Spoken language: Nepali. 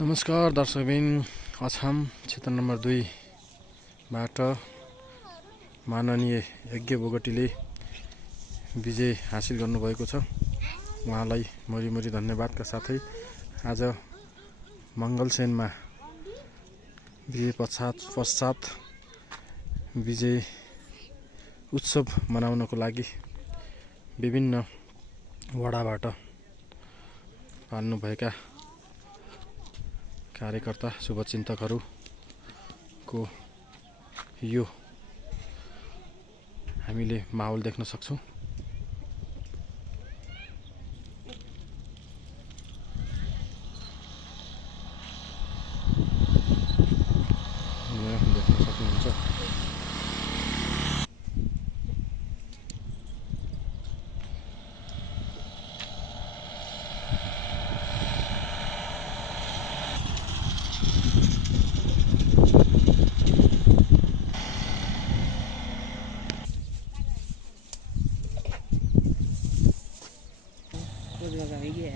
नमस्कार दर्शकबिन असम क्षेत्र नम्बर 2 बाट माननीय यज्ञ बोगटीले विजय हासिल गर्नुभएको छ। उहाँलाई मरिमरि धन्यवादका साथै आज मङ्गलसेनमा विजय पश्चात विजय उत्सव मनाउनको लागि विभिन्न वडाबाट पाल्नुभएका कार्यकर्ता शुभचिन्तकहरूको यो हामीले माहौल देख्न सक्छौं। देख्न सक्नुहुन्छ Tôi đưa vào cái gì ạ?